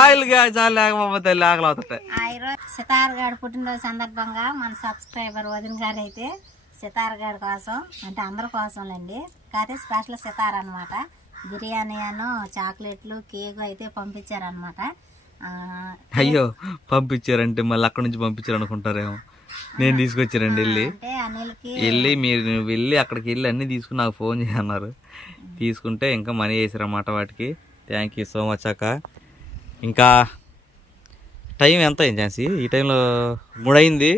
ఆయిల్గా చాలా లేకపోతే ఆకలి అవుతుంటాయి సితార్ గారి పుట్టినరోజు సందర్భంగా మన సబ్స్క్రైబర్ వదిన గారు అయితే సితార్ గారి కోసం అంటే అందరి కోసంలేండి. కాకపోతే స్పెషల్ సితార్ అనమాట బిర్యానీ అను చాక్లెట్లు కేక్ అయితే పంపించారనమాట అయ్యో పంపించారంటే మళ్ళీ అక్కడ నుంచి పంపించారు అనుకుంటారేమో నేను తీసుకొచ్చారండి వెళ్ళి. వెళ్ళి మీరు వెళ్ళి అక్కడికి వెళ్ళి అన్నీ తీసుకుని నాకు ఫోన్ చేయన్నారు. తీసుకుంటే ఇంకా మనీ వేసారన్నమాట వాటికి. థ్యాంక్ యూ సో మచ్ అక్క. ఇంకా టైం ఎంత అయింది ఝాన్సీ? ఈ టైంలో మూడు అయింది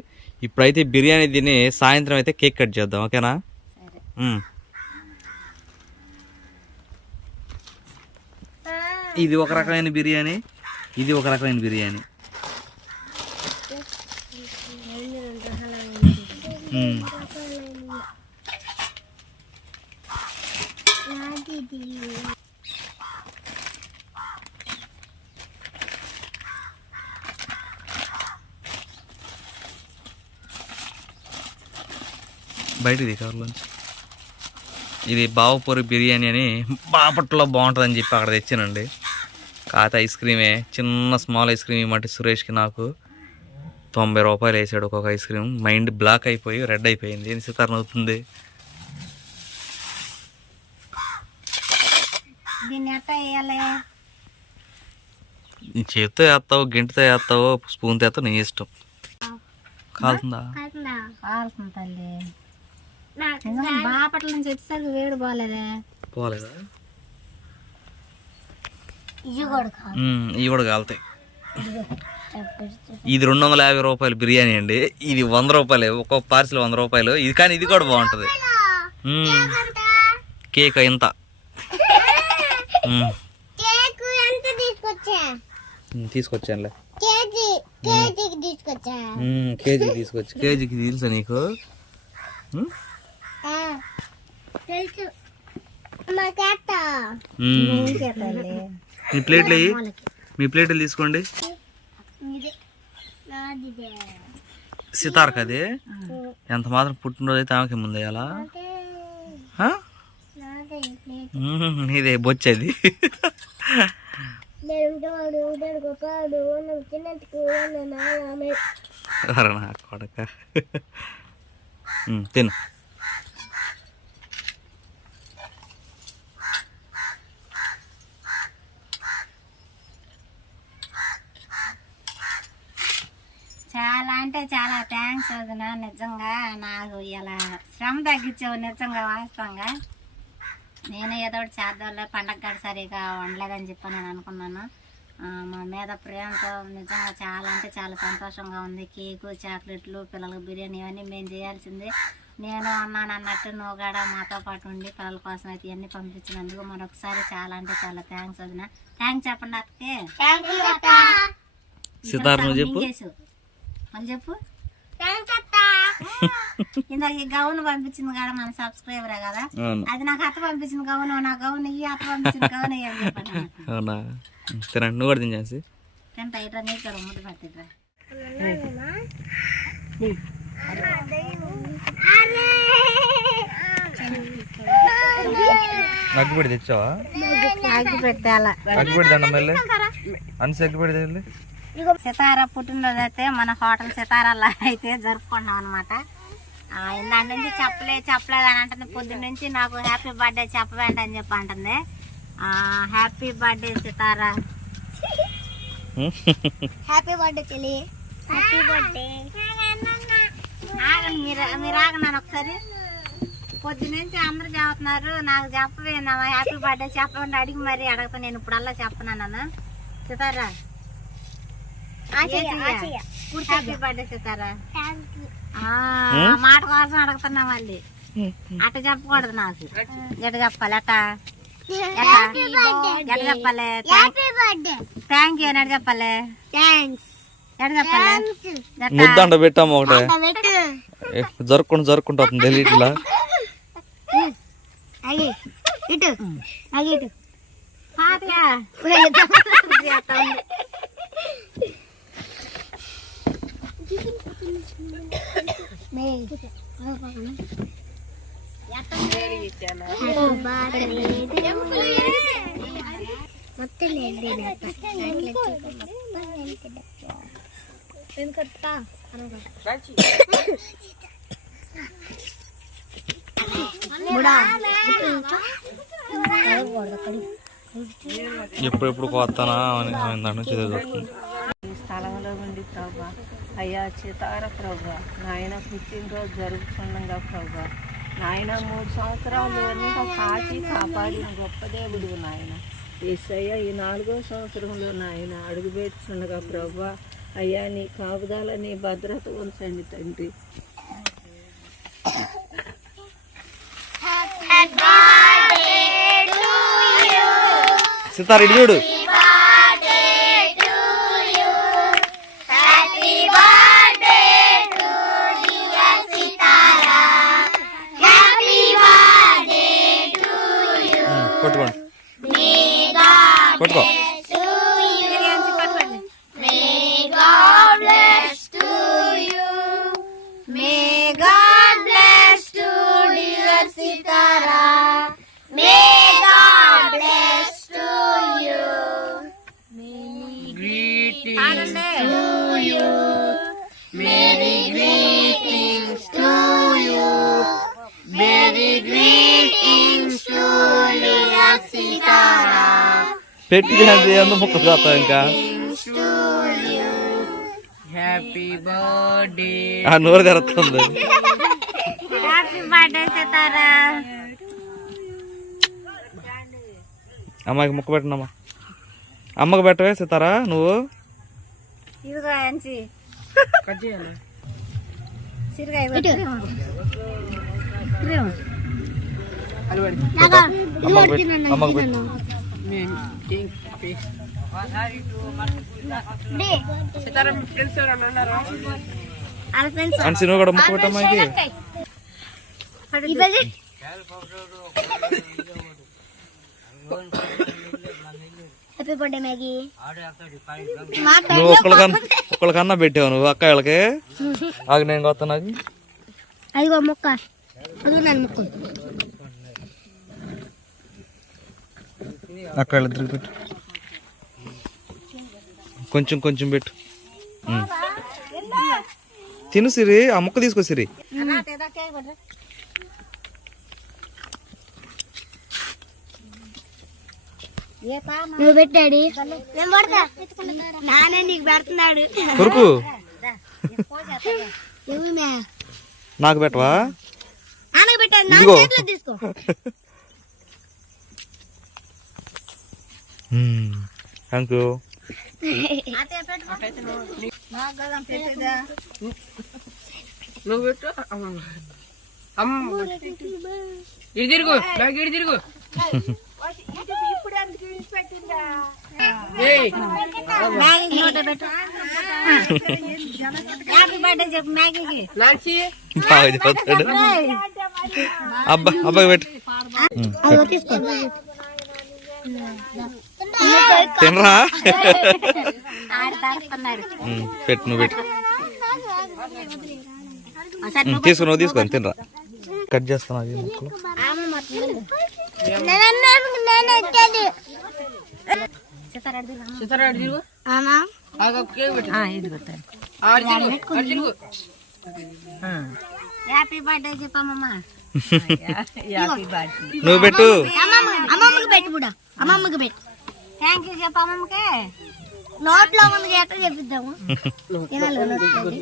ఇప్పుడైతే బిర్యానీ తిని సాయంత్రం అయితే కేక్ కట్ చేద్దాం ఓకేనా. ఇది ఒక రకమైన బిర్యానీ ఇది ఒక రకమైన బిర్యానీ. మ్మ్. బయటిది కవర్లోంచి ఇది బావపూరి బిర్యానీ అని బాపట్లో బాగుంటుందని చెప్పి అక్కడ తెచ్చానండి. కాత ఐస్ క్రీమే చిన్న స్మాల్ ఐస్ క్రీమ్ ఇవ్వమంటే సురేష్కి నాకు తొంభై రూపాయలు వేసాడు ఒక్కొక్క ఐస్ క్రీమ్. మైండ్ బ్లాక్ అయిపోయి రెడ్ అయిపోయింది. ఏం సితారణ అవుతుంది చేతితో వేస్తావు గింటితో వేస్తావు స్పూన్తో వేస్తావు నీ ఇష్టం. కాలుతుందా? కాలుతుంది? బాపట్ల నుంచి వచ్చేసరికి వేడి బాగాలేదే పోలేదా? ఇవి కూడా కాలుతాయి ఇది రెండు వందల యాభై రూపాయలు బిర్యానీ అండి. ఇది వంద రూపాయలే ఒక్కొక్క పార్సిల్ వంద రూపాయలు. ఇది కానీ ఇది కూడా బాగుంటుంది. కేక్ ఎంత? తీసుకొచ్చానులే. కేజీ కేజీకి తీసుకొచ్చా? కేజీకి తీసుకొచ్చి. కేజీకి తెలుసా నీకు? తెలుసు. మీ ప్లేట్లు మీ ప్లేట్లు తీసుకోండి. సితార్ కదే? ఎంత మాత్రం పుట్టినరోజు అయితే ఆమెకి ముందు? మ్మ్, నీదే బొచ్చది. ఎవరు నా కొడక. మ్మ్, తిను. చాలా అంటే చాలా థ్యాంక్స్ వదిన. నిజంగా నాకు ఇలా శ్రమ తగ్గించావు నిజంగా వాస్తవంగా. నేను ఏదో ఒకటి చేద్దాంలే పండగ గడ సరిగా వండలేదని చెప్పి నేను అనుకున్నాను. మా మీద ప్రేమతో నిజంగా చాలా అంటే చాలా సంతోషంగా ఉంది. కేకు చాక్లెట్లు పిల్లలకు బిర్యానీ ఇవన్నీ మేము చేయాల్సిందే. నేను అన్నాను అన్నట్టు నువ్వు కూడా మాతో పాటు ఉండి పిల్లల కోసం అయితే ఇవన్నీ పంపించినందుకు మరొకసారి చాలా అంటే చాలా థ్యాంక్స్ వదిన. థ్యాంక్స్ చెప్పండి అక్కకి నువ్వు చెప్పు. ఇందాక ఈ గౌన్ పంపించింది కదా మన సబ్స్క్రైబరే కదా? అది నాకు అత్త పంపించింది గౌన్ నా గౌన్ ఈ అత్త పంపించింది గౌన్ ఇయ్యి అని చెప్పాను అవునా? తినండి నువ్వు కూడా తినేసి. తింటా ఇట్లా నీకు ముద్దు పట్టిట్రా అగ్గిపెడి తెచ్చావా? దండం వెళ్ళి అనిసి వెళ్ళి సితారా పుట్టినరోజు అయితే మన హోటల్ సితారాలో అయితే జరుపుకున్నాం అనమాట ఇందాక నుంచి చెప్పలే చెప్పలేదు అని అంటుంది. పొద్దున్న నుంచి నాకు హ్యాపీ బర్త్డే చెప్పవేంటి అని చెప్పి అంటుంది. Happy birthday Sitara. Happy birthday చెల్లి. హ్యాపీ బర్త్డే ఆగండి మీరు మీరు ఆగన్నాను ఒకసారి. పొద్దునుంచి అందరూ చెబుతున్నారు నాకు చెప్పవేనా హ్యాపీ బర్త్డే చెప్పండి అడిగి మరి అడగతా నేను ఇప్పుడల్లా చెప్పనాను సితారా హ్యాపీ బర్త్డే సితారా ఆ, ఆ మాట కోసం అడుగుతున్నా మళ్ళీ. అట్ట చెప్పకూడదు నాకు. ఎట చెప్పాలి అట్ట ఎట? చెప్పాలి? థ్యాంక్ యూ అని చెప్పాలి? ఎట చెప్పాలి? ముద్దంట పెట్టాము ఒకటే. జరుపుకుంటూ జరుపుకుంటూ వస్తుంది తెలియట్లా ఇటు. ఇటు. ఫాతిగా ఎప్పుడెప్పుడు కొత్తనా అని దాని నుంచి చదువుతుంది స్థలంలో ఉండి ప్రభా. అయ్యా చితార ప్రభా. నాయన పుట్టినరోజు జరుగుతుండగా ప్రభా. నాయన మూడు సంవత్సరాలు కాచి కాపాడిన గొప్ప దేవుడు నాయన. ఏసయ్య ఈ నాలుగో సంవత్సరంలో నాయన అడుగుపెట్టుచుండగా ప్రభా. అయ్యా నీ కాపుదాల నీ భద్రత ఉంచండి తండ్రి. సితార్ ఇటు చూడు. cu పెట్టి డ్యాన్స్ చేయండి ముక్క కాస్తా ఇంకా హ్యాపీ బర్త్డే ఆ నోరు తెరుతుంది హ్యాపీ బర్త్డే సితారా అమ్మాయికి ముక్క పెట్టినమ్మా. అమ్మకి పెట్టవే సితారా నువ్వు? అమ్మకి పెట్టు. అమ్మకి పెట్టు అన్సి నువ్వు కూడా ముక్క పెట్టు అమ్మాయికి హ్యాపీ బర్త్డే మ్యాగీ నువ్వు ఒక్కళ్ళకన్నా ఒక్కళ్ళకన్నా పెట్టావు నువ్వు అక్క వీళ్ళకి ఆగు నేను కొత్త నాకు అదిగో మొక్క అది నన్ను మొక్క అక్క వీళ్ళిద్దరికి పెట్టు. కొంచెం కొంచెం పెట్టు. తిను సిరి ఆ ముక్క తీసుకో సిరి. నువ్వు పెట్టాడి నేను నీకు పెడుతున్నాడు. కొరుకు. నాకు పెట్టవా? ఇదిగో. చేతిలో తీసుకో థ్యాంక్ యూ నువ్వు పెట్టు అమ్మ అమ్మ ఇటు తిరుగు నాకు ఇటు తిరుగు ఏయ్ మ్యాగీ నోట పెట్టు హ్యాపీ బర్త్డే చెప్పు మ్యాగీకి నాచి బాగా చెప్తాడు అబ్బా అబ్బాయి పెట్టు. తినరా పెట్టు నువ్వు పెట్టు ఉమ్, తీసుకో నువ్వు తీసుకొని తినరా కట్ చేస్తాను అది ముక్కలు హ్యాపీ బర్త్డే చెప్పమ్మా నువ్వు పెట్టు. అమ్మమ్మకి పెట్టు కూడా. అమ్మమ్మకి పెట్టు. థ్యాంక్ యూ చెప్పు అమ్మమ్మకి. నోట్లో ఉంది ఎట్లా చెప్పిద్దాము? తినాలి నోట్లోది.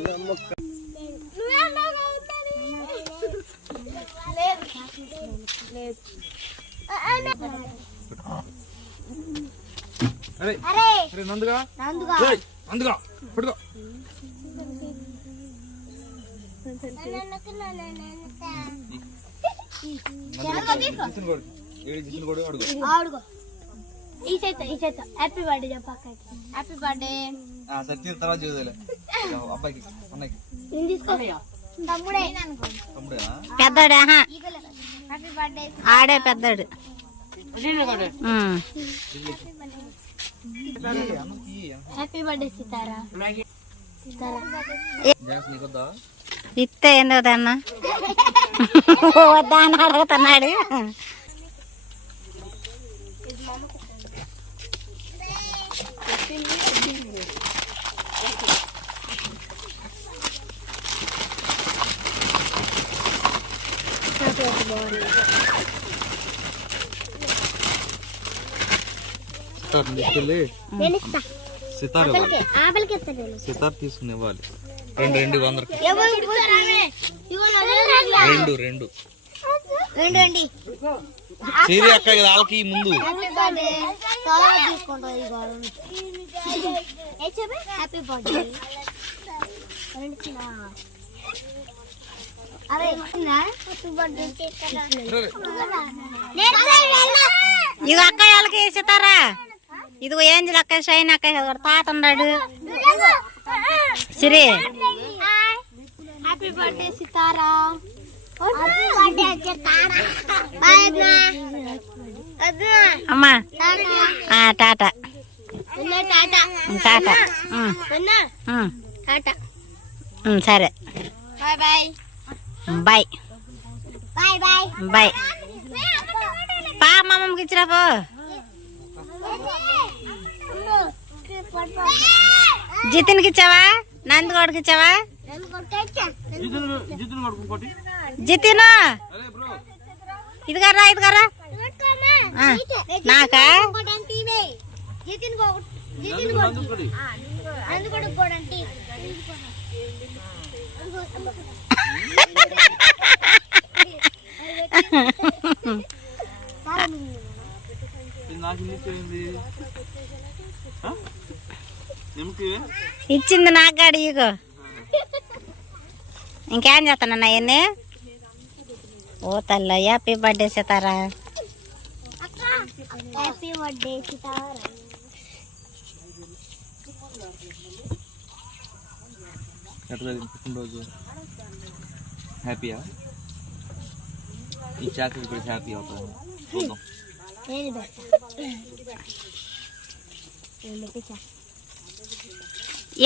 అరే నందుగా? నందుగా. అందుగా పడుకో ఈ చేత ఈ చేత హ్యాపీ బర్త్డే చెప్పాక హ్యాపీ బర్త్డే సత్య తర్వాత చూడలే అబ్బాయికి అన్నయ్యకి. నేను తీసుకో. తమ్ముడే. తమ్ముడేనా పెద్దడా హ్యాపీ బర్త్డే ఆడే పెద్దడు. Happy birthday Sitara. నీకొద్దా? ఇస్తే ఏందో అన్న వద్దా అని అడుగుతున్నాడు సితార్ తీసుకెళ్ళి రెండు రెండు వందలకి రెండు రెండు. రెండు సీరి అక్క ఇది వాళ్ళకి ముందు. హ్యాపీ బర్త్డే అక్క వాళ్ళకి సితారా ఇదిగో ఏంజిల్ అక్క షైన్ అక్క తాత ఉన్నాడు. సిరి. హ్యాపీ బర్త్డే సితారా అమ్మా. ఆ, టాటా. టాటా. ఉమ్. ఉమ్. ఉమ్, సరే. బాయ్ బాయ్ బాయ్ పా అమ్మమ్మకి ఇచ్చిరా పో. జితిన్కి ఇచ్చావా? నందిగోడికి ఇచ్చావా? జితిన్? ఇదిగారా ఇదిగారా. ఆ, నాకా? ఇచ్చింది నాకు గాడి ఇగో. ఇంకేం చేస్తానన్నా అవన్నీ ఓ తల్ల happy birthday Sitara. Happy birthday Sitara. ఎట్లా జరిగింది పుట్టినరోజు హ్యాపీయా ఈ చాకరీ ఇప్పుడు హ్యాపీ అవుతుంది చూద్దాం.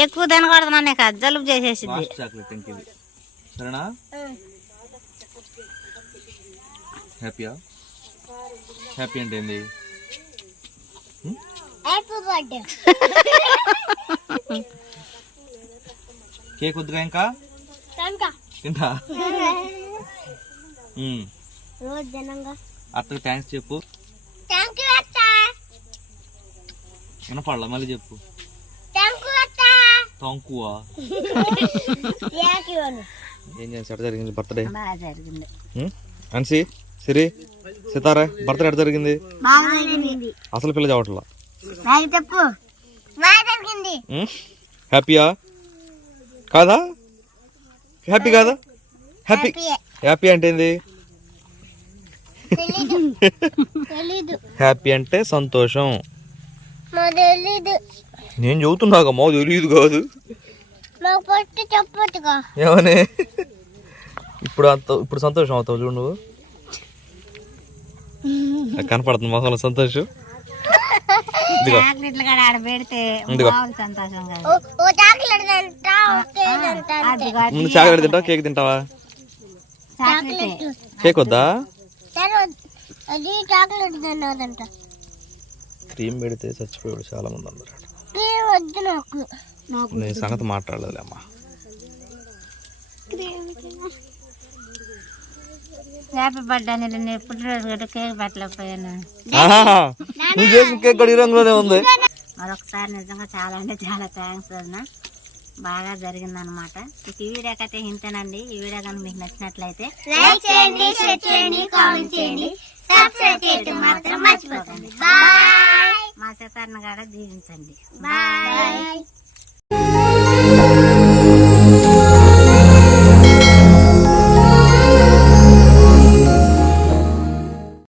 ఎక్కువ తినకూడదు నన్ను జలుబు చేసేసింది చాక్లెట్ ఇంక ఇది సరేనా? హ్యాపీయా హ్యాపీ అంటే ఏంది? కేక్ వద్దుగా ఇంకా? తింటా. అత్తకు థ్యాంక్స్ చెప్పు. వినపడలా మళ్ళీ చెప్పు. థ్యాంక్ యూ ఏం చేసి జరిగింది బర్త్డే బాగా జరిగింది. అన్సి సిరి సితారా బర్త్డే ఎట్ట జరిగింది? బాగా జరిగింది. అసలు పిల్ల చావట్లా? బాగా చెప్పు. బాగా జరిగింది. హ్యాపీయా? కాదా? హ్యాపీ కాదా? హ్యాపీ హ్యాపీ అంటే ఏంది? హ్యాపీ అంటే సంతోషం. నేను చెబుతున్నాగా మా తెలియదు కాదు. ఏమని? ఇప్పుడు అంత ఇప్పుడు సంతోషం అవుతావు చూడు నువ్వు. కనపడుతుంది మొహంలో సంతోషం. చాక్లెట్ తింటావా? కేక్ తింటావా? కేక్ వద్దా? అది చాక్లెట్ తిన్నదంట. క్రీమ్ పెడితే చచ్చిపోయాడు చాలా మంది అందరు వద్దు నాకు. నేను సంగతి మాట్లాడలేదు అమ్మా హ్యాపీ బర్త్డే అని నేను పుట్టినరోజు కూడా కేక్ పెట్టలేకపోయాను నువ్వు చేసిన కేక్ కూడా ఈ రంగులోనే ఉంది. మరొకసారి నిజంగా చాలా అంటే చాలా థ్యాంక్స్ వదిన బాగా జరిగిందనమాట ఈ వీడియో కైతే ఇంతేనండి. ఈ వీడియో కనుక మీకు నచ్చినట్లయితే లైక్ చేయండి షేర్ చేయండి కామెంట్ చేయండి. సబ్స్క్రైబ్ చేయడం మాత్రం మర్చిపోకండి. మా సితార్ని కూడా దీవించండి. బాయ్. Música